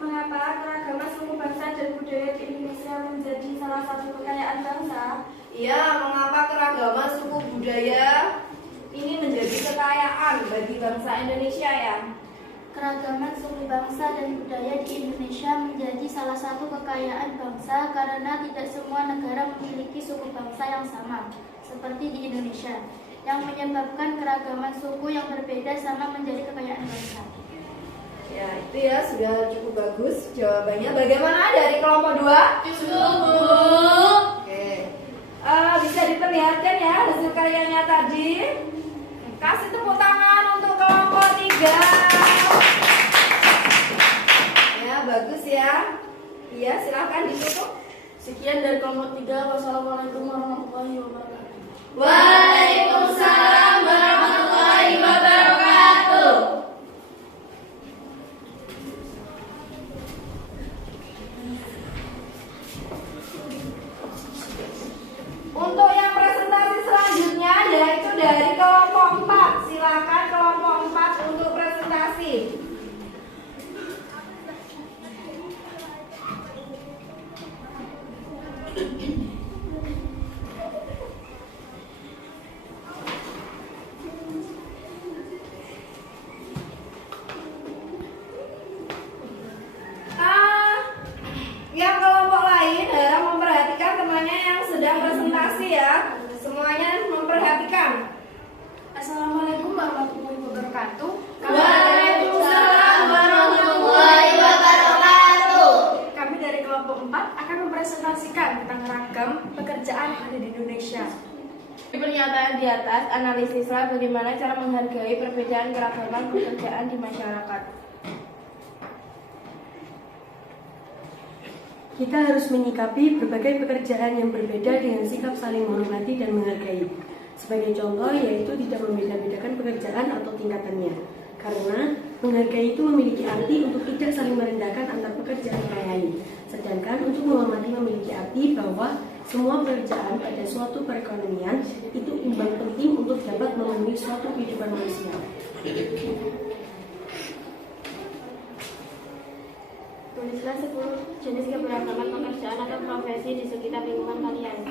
Mengapa keragaman suku bangsa dan budaya di Indonesia menjadi salah satu kekayaan bangsa? Ya, mengapa keragaman suku budaya ini menjadi kekayaan bagi bangsa Indonesia ya? Keragaman suku bangsa dan budaya di Indonesia menjadi salah satu kekayaan bangsa karena tidak semua negara memiliki suku bangsa yang sama, seperti di Indonesia, yang menyebabkan keragaman suku yang berbeda sama menjadi kekayaan bangsa. Ya, itu ya sudah cukup bagus jawabannya. Bagaimana dari kelompok 2? Cukup, Bu. Oke. Bisa diperlihatkan ya hasil karyanya tadi. Kasih tepuk tangan untuk kelompok 3. Ya, bagus ya. Iya, silahkan ditutup. Sekian dari kelompok 3. Wassalamualaikum warahmatullahi wabarakatuh. Waalaikumsalam warahmatullahi wabarakatuh. Untuk yang presentasi selanjutnya yaitu dari kelompok 4. Silakan kelompok 4 untuk presentasi. Yang kelompok lain harap memperhatikan temannya yang sedang presentasi ya. Semuanya memperhatikan. Assalamualaikum warahmatullahi wabarakatuh. Waalaikumsalam warahmatullahi wabarakatuh. Kami dari kelompok 4 akan mempresentasikan tentang ragam pekerjaan yang ada di Indonesia. Di pernyataan di atas, analisislah bagaimana cara menghargai perbedaan keragaman pekerjaan di masyarakat. Kita harus menyikapi berbagai pekerjaan yang berbeda dengan sikap saling menghormati dan menghargai. Sebagai contoh yaitu tidak membeda-bedakan pekerjaan atau tingkatannya. Karena menghargai itu memiliki arti untuk tidak saling merendahkan antar pekerjaan yang lain. Sedangkan untuk menghormati memiliki arti bahwa semua pekerjaan pada suatu perekonomian itu imbang penting untuk dapat memenuhi suatu kehidupan manusia. Tulislah 10 jenis keberagaman pekerjaan atau profesi di sekitar lingkungan kalian.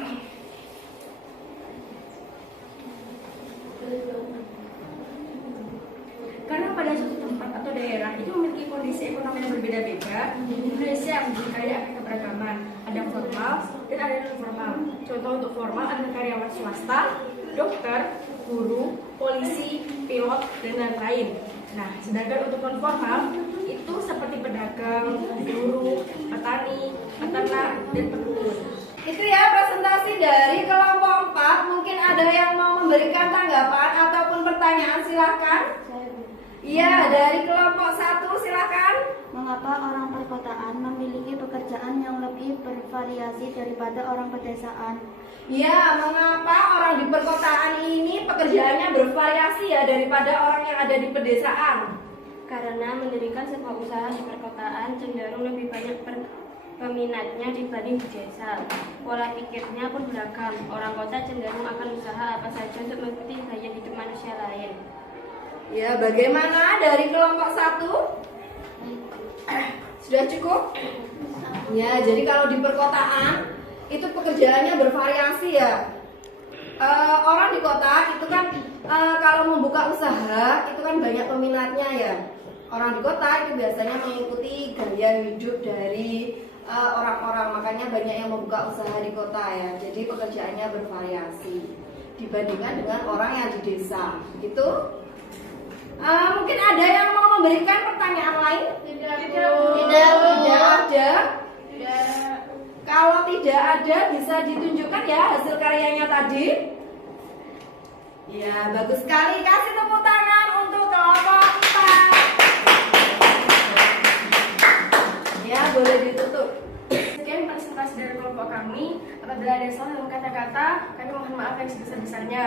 Karena pada suatu tempat atau daerah itu memiliki kondisi ekonomi yang berbeda-beda, Indonesia menjadi kaya akan keberagaman. Ada formal dan ada non formal. Contoh untuk formal adalah karyawan swasta, dokter, guru, polisi, pilot, dan lain-lain. Nah, sedangkan untuk non formal itu seperti pedagang, guru, petani, peternak, dan penutur. Itu ya presentasi dari kelompok 4. Mungkin ada yang mau memberikan tanggapan ataupun pertanyaan pertanyaan silakan. Iya, dari kelompok 1 silakan. Mengapa orang perkotaan memiliki pekerjaan yang lebih bervariasi daripada orang pedesaan? Ya, mengapa orang di perkotaan ini pekerjaannya bervariasi ya daripada orang yang ada di pedesaan? Karena mendirikan sebuah usaha di perkotaan cenderung lebih banyak peminatnya dibanding di desa. Pola pikirnya pun beragam. Orang kota cenderung akan usaha apa saja untuk mengikuti gaya hidup manusia lain. Ya, bagaimana dari kelompok 1? Sudah cukup? Ya, jadi kalau di perkotaan itu pekerjaannya bervariasi ya. Orang di kota itu kan kalau membuka usaha itu kan banyak peminatnya ya. Orang di kota itu biasanya mengikuti gaya hidup dari orang-orang, makanya banyak yang membuka usaha di kota ya. Jadi pekerjaannya bervariasi dibandingkan dengan orang yang di desa. Gitu. Mungkin ada yang mau memberikan pertanyaan lain? Tidak ada. Kalau tidak ada, bisa ditunjukkan ya hasil karyanya tadi. Ya, bagus sekali. Kasih tepuk tangan untuk kelompok 4. Ya, boleh ditutup. Sekian presentasi dari kelompok kami. Apabila ada salah dalam kata-kata, kami mohon maaf yang sebesar-besarnya.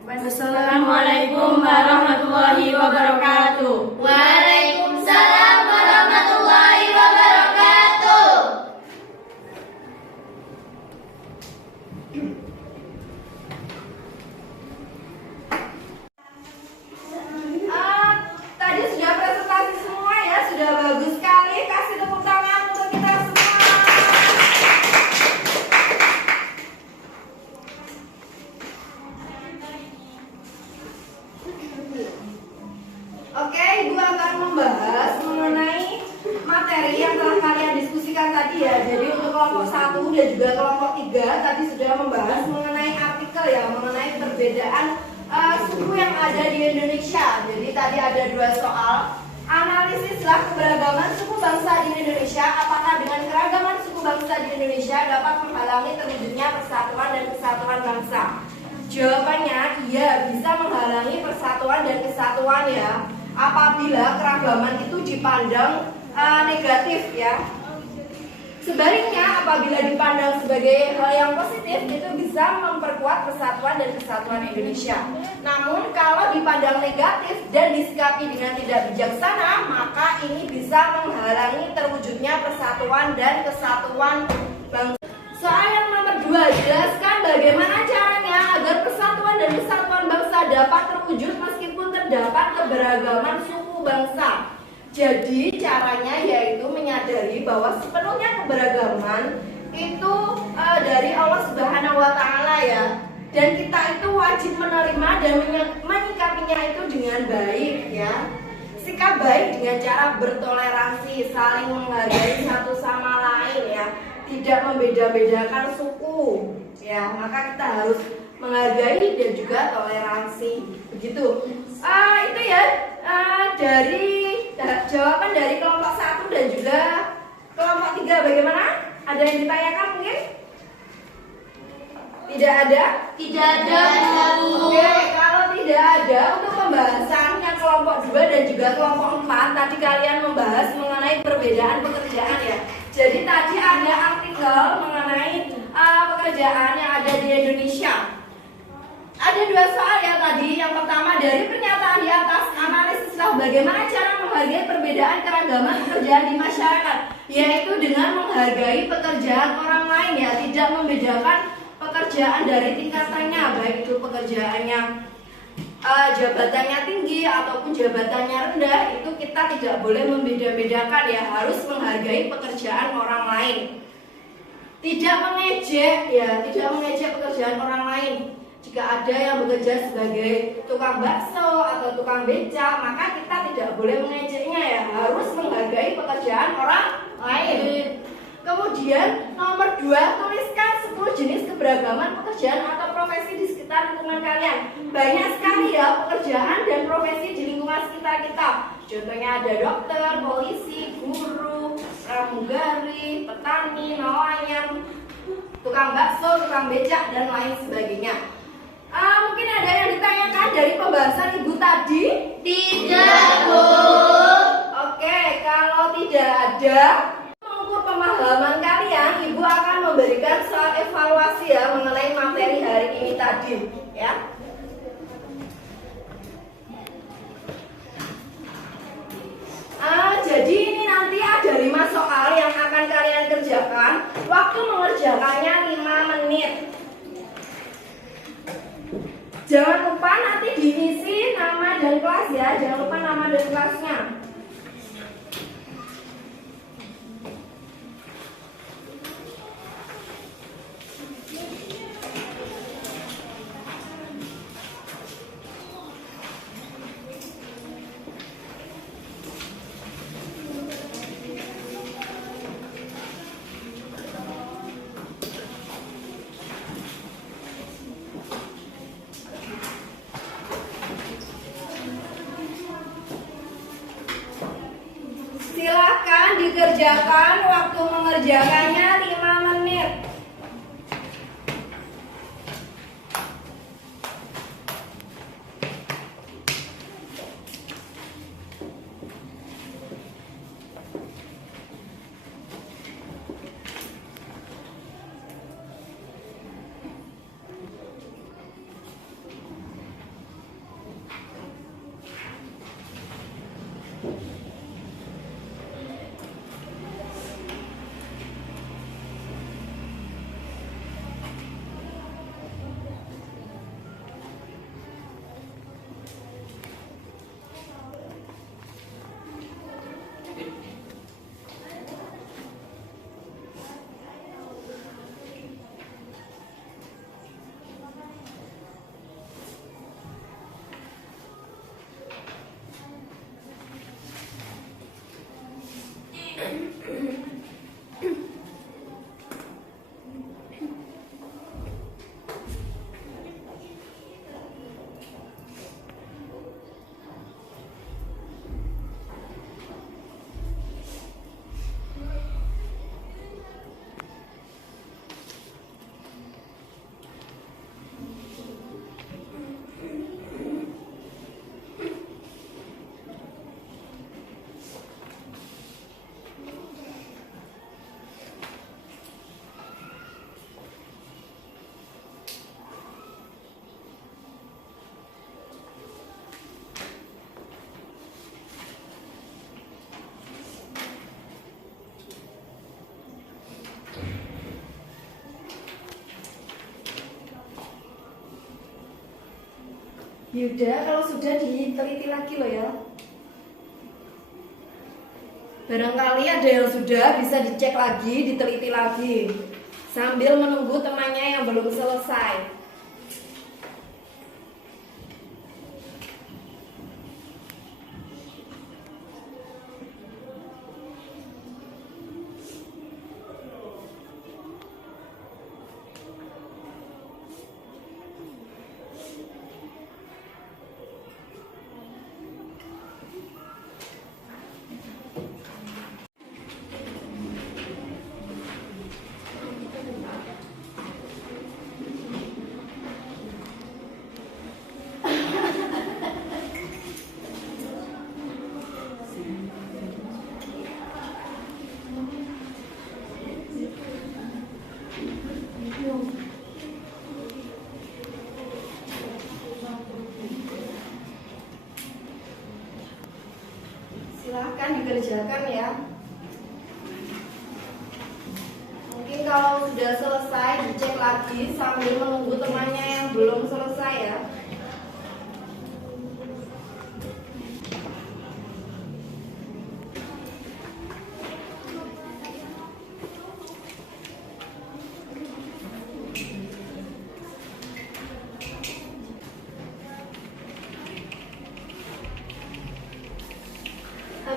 Wassalamualaikum warahmatullahi wabarakatuh. Waalaikumsalam warahmatullahi wabarakatuh. Tadi sudah presentasi semua ya, sudah bagus sekali. Kasih tepuk tangan untuk kita semua. Oke, Ibu akan membahas mengenai materi yang telah kalian diskusikan tadi ya. Jadi untuk kelompok 1 dan juga kelompok 3 tadi sudah membahas mengenai artikel ya, mengenai perbedaan suku yang ada di Indonesia. Jadi tadi ada 2 soal. Analisislah keberagaman suku bangsa di Indonesia. Apakah dengan keragaman suku bangsa di Indonesia dapat menghalangi terwujudnya persatuan dan kesatuan bangsa? Jawabannya iya, bisa menghalangi persatuan dan kesatuan ya. Apabila keragaman itu dipandang negatif ya. Sebaliknya apabila dipandang sebagai hal yang positif itu bisa memperkuat persatuan dan kesatuan Indonesia. Namun kalau dipandang negatif dan disikapi dengan tidak bijaksana, maka ini bisa menghalangi terwujudnya persatuan dan kesatuan bangsa. Soal yang nomor 2, jelaskan bagaimana caranya agar persatuan dan kesatuan bangsa dapat terwujud meskipun terdapat keberagaman suku bangsa. Jadi caranya yaitu menyadari bahwa sepenuhnya keberagaman itu dari Allah Subhanahu wa Ta'ala ya. Dan kita itu wajib menerima dan menyikapinya itu dengan baik ya. Sikap baik dengan cara bertoleransi, saling menghargai satu sama lain ya. Tidak membeda-bedakan suku ya. Maka kita harus menghargai dan juga toleransi. Begitu. Itu ya dari jawaban dari kelompok 1 dan juga kelompok 3 bagaimana? Ada yang ditanyakan mungkin? Tidak ada? Tidak ada. Oke, kalau tidak ada untuk pembahasan yang kelompok 2 dan juga kelompok 4 tadi kalian membahas mengenai perbedaan pekerjaan ya. Jadi tadi ada artikel mengenai pekerjaan yang ada di Indonesia. Ada 2 soal ya tadi. Yang pertama dari pernyataan di atas, analisislah bagaimana cara menghargai perbedaan keragaman pekerjaan di masyarakat, yaitu dengan menghargai pekerjaan orang lain ya, tidak membedakan pekerjaan dari tingkatannya, baik itu pekerjaannya jabatannya tinggi ataupun jabatannya rendah, itu kita tidak boleh membeda-bedakan ya, harus menghargai pekerjaan orang lain. Tidak mengejek ya, tidak mengejek pekerjaan orang lain. Jika ada yang bekerja sebagai tukang bakso atau tukang beca, maka kita tidak boleh mengejeknya ya, harus menghargai pekerjaan orang lain. Kemudian nomor 2, tuliskan 10 jenis keberagaman pekerjaan atau profesi di sekitar lingkungan kalian. Banyak sekali ya pekerjaan dan profesi di lingkungan sekitar kita. Contohnya ada dokter, polisi, guru, pramugari, petani, nelayan, tukang bakso, tukang becak dan lain sebagainya. Mungkin ada yang ditanyakan dari pembahasan Ibu tadi? Tidak, Bu. Oke, kalau tidak ada, mengukur pemahaman kalian, Ibu akan memberikan soal evaluasi ya mengenai materi hari ini tadi, ya. Jadi ini nanti ada 5 soal yang akan kalian kerjakan. Waktu mengerjakannya 5 menit. Jangan lupa nanti diisi nama dan kelas ya. Jangan lupa nama dan kelasnya. Silakan dikerjakan, waktu mengerjakannya 5 menit. Yuda, kalau sudah diteliti lagi loh ya. Barangkali ada yang sudah, bisa dicek lagi, diteliti lagi. Sambil menunggu temannya yang belum selesai. Silahkan dikerjakan ya. Mungkin kalau sudah selesai dicek lagi sambil menunggu temannya yang belum selesai ya.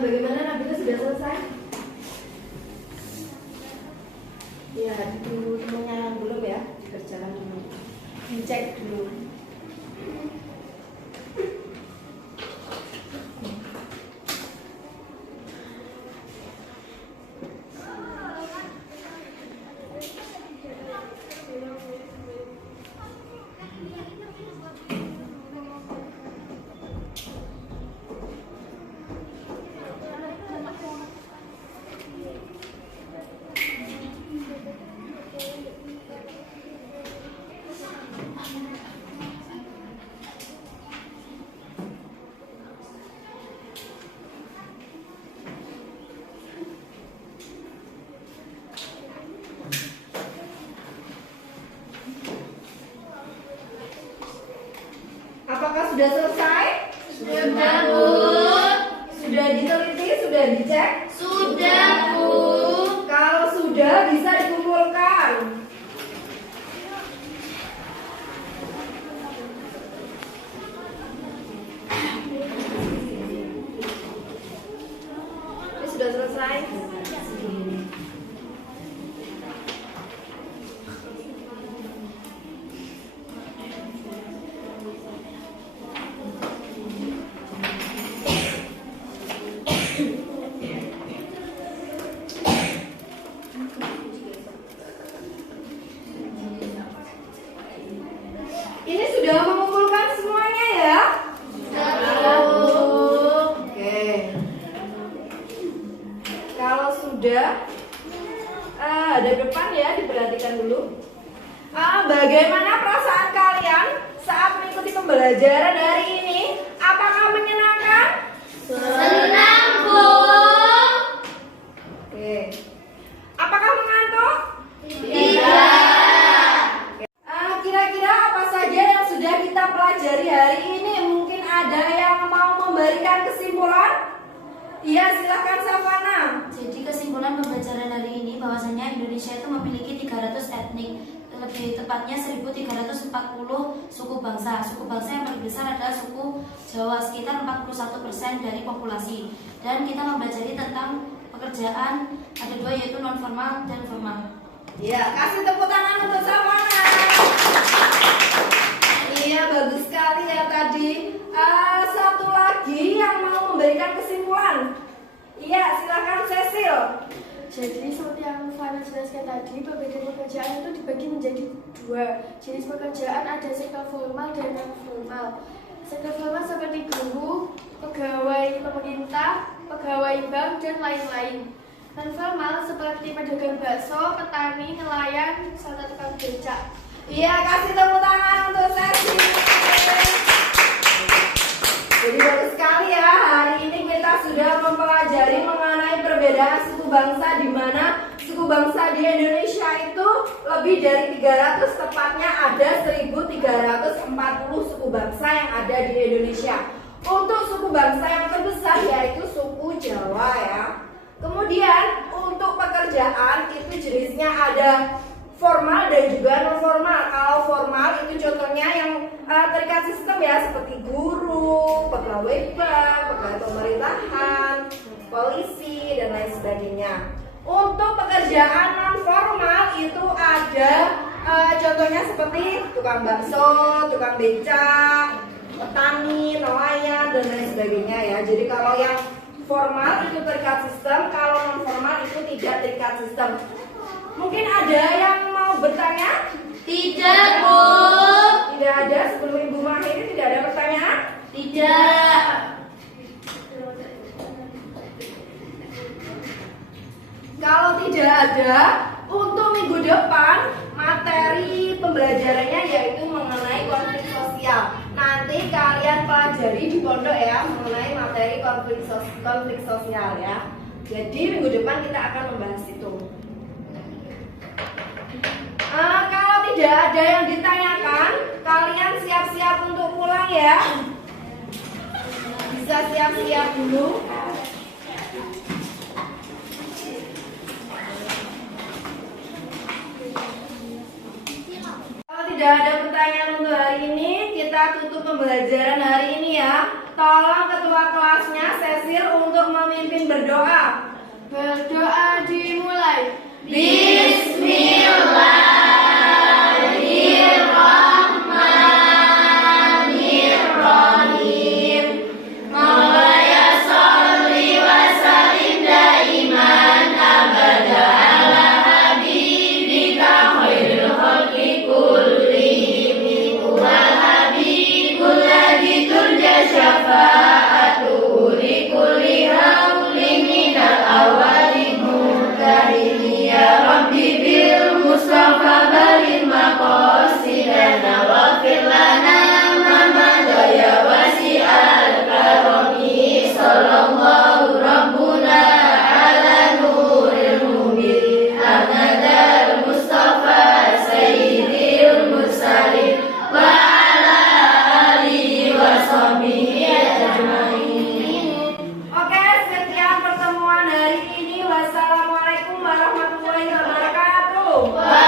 Bagaimana Nabila sudah selesai? Ya, ditunggu temannya yang belum ya, dikerjakan dulu, dicek dulu. sudah selesai? Sudah, Bu. Sudah diteliti, sudah dicek? Sudah, Bu. Kalau sudah bisa dikumpulkan. Ini sudah selesai? Ini sudah mengumpulkan semuanya ya? Oke. Kalau sudah, ada depan ya, diperhatikan dulu. Bagaimana perasaan kalian saat mengikuti pembelajaran hari ini? Apakah menyenangkan? Senang, Bu. Oke. Apakah mengantuk? Tidak. Kira-kira apa saja yang sudah kita pelajari hari ini? Mungkin ada yang mau memberikan kesimpulan? Iya, silakan Savana. Jadi kesimpulan pembelajaran hari ini bahwasanya Indonesia itu memiliki 300 etnik, lebih tepatnya 1340 suku bangsa. Suku bangsa yang paling besar adalah suku Jawa, sekitar 41% dari populasi. Dan kita mempelajari tentang pekerjaan, ada dua yaitu non formal dan formal. Iya, kasih tepuk tangan untuk Savana. Iya, bagus sekali ya tadi. Satu lagi yang mau memberikan kesimpulan. Iya, silakan Cecil. Jadi seperti yang Fana jelaskan tadi, perbedaan pekerjaan itu dibagi menjadi dua. Jenis pekerjaan ada sektor formal dan non formal. Sektor formal seperti guru, pegawai pemerintah, pegawai bank, dan lain-lain. Non formal seperti pedagang bakso, petani, nelayan, serta tukang becak. Iya, kasih tepuk tangan untuk Cecil. Jadi bagus sekali ya, hari ini kita sudah mempelajari mengenai perbedaan suku bangsa, di mana suku bangsa di Indonesia itu lebih dari 300, tepatnya ada 1340 suku bangsa yang ada di Indonesia. Untuk suku bangsa yang terbesar yaitu suku Jawa ya. Kemudian untuk pekerjaan itu jenisnya ada formal dan juga non formal. Kalau formal itu contohnya yang terikat sistem ya, seperti guru, pegawai bank, pegawai pemerintahan, polisi dan lain sebagainya. Untuk pekerjaan non formal itu ada contohnya seperti tukang bakso, tukang becak, petani, nelayan dan lain sebagainya ya. Jadi kalau yang formal itu terikat sistem, kalau non formal itu tidak terikat sistem. Mungkin ada yang mau bertanya? Tidak, Bu. Tidak ada. Sebelum Ibu mengakhiri tidak ada pertanyaan? Tidak. Kalau tidak ada, untuk minggu depan materi pembelajarannya yaitu mengenai konflik sosial. Nanti kalian pelajari di pondok ya mengenai materi konflik sosial ya. Jadi minggu depan kita akan membahas itu. Kalau tidak ada yang ditanyakan, kalian siap-siap untuk pulang ya. Bisa siap-siap dulu. Kalau tidak ada pertanyaan untuk hari ini, kita tutup pembelajaran hari ini ya. Tolong ketua kelasnya Cecil untuk memimpin berdoa. Berdoa dimulai. Bismillahirrahmanirrahim. Mawlaya sholli wa sallim daiman abada ala habibika khairil khalqi kullihim wal habibul ladzi turja syafa'atuhu li kulli haulin minal awwalin mudahili Assalamualaikum.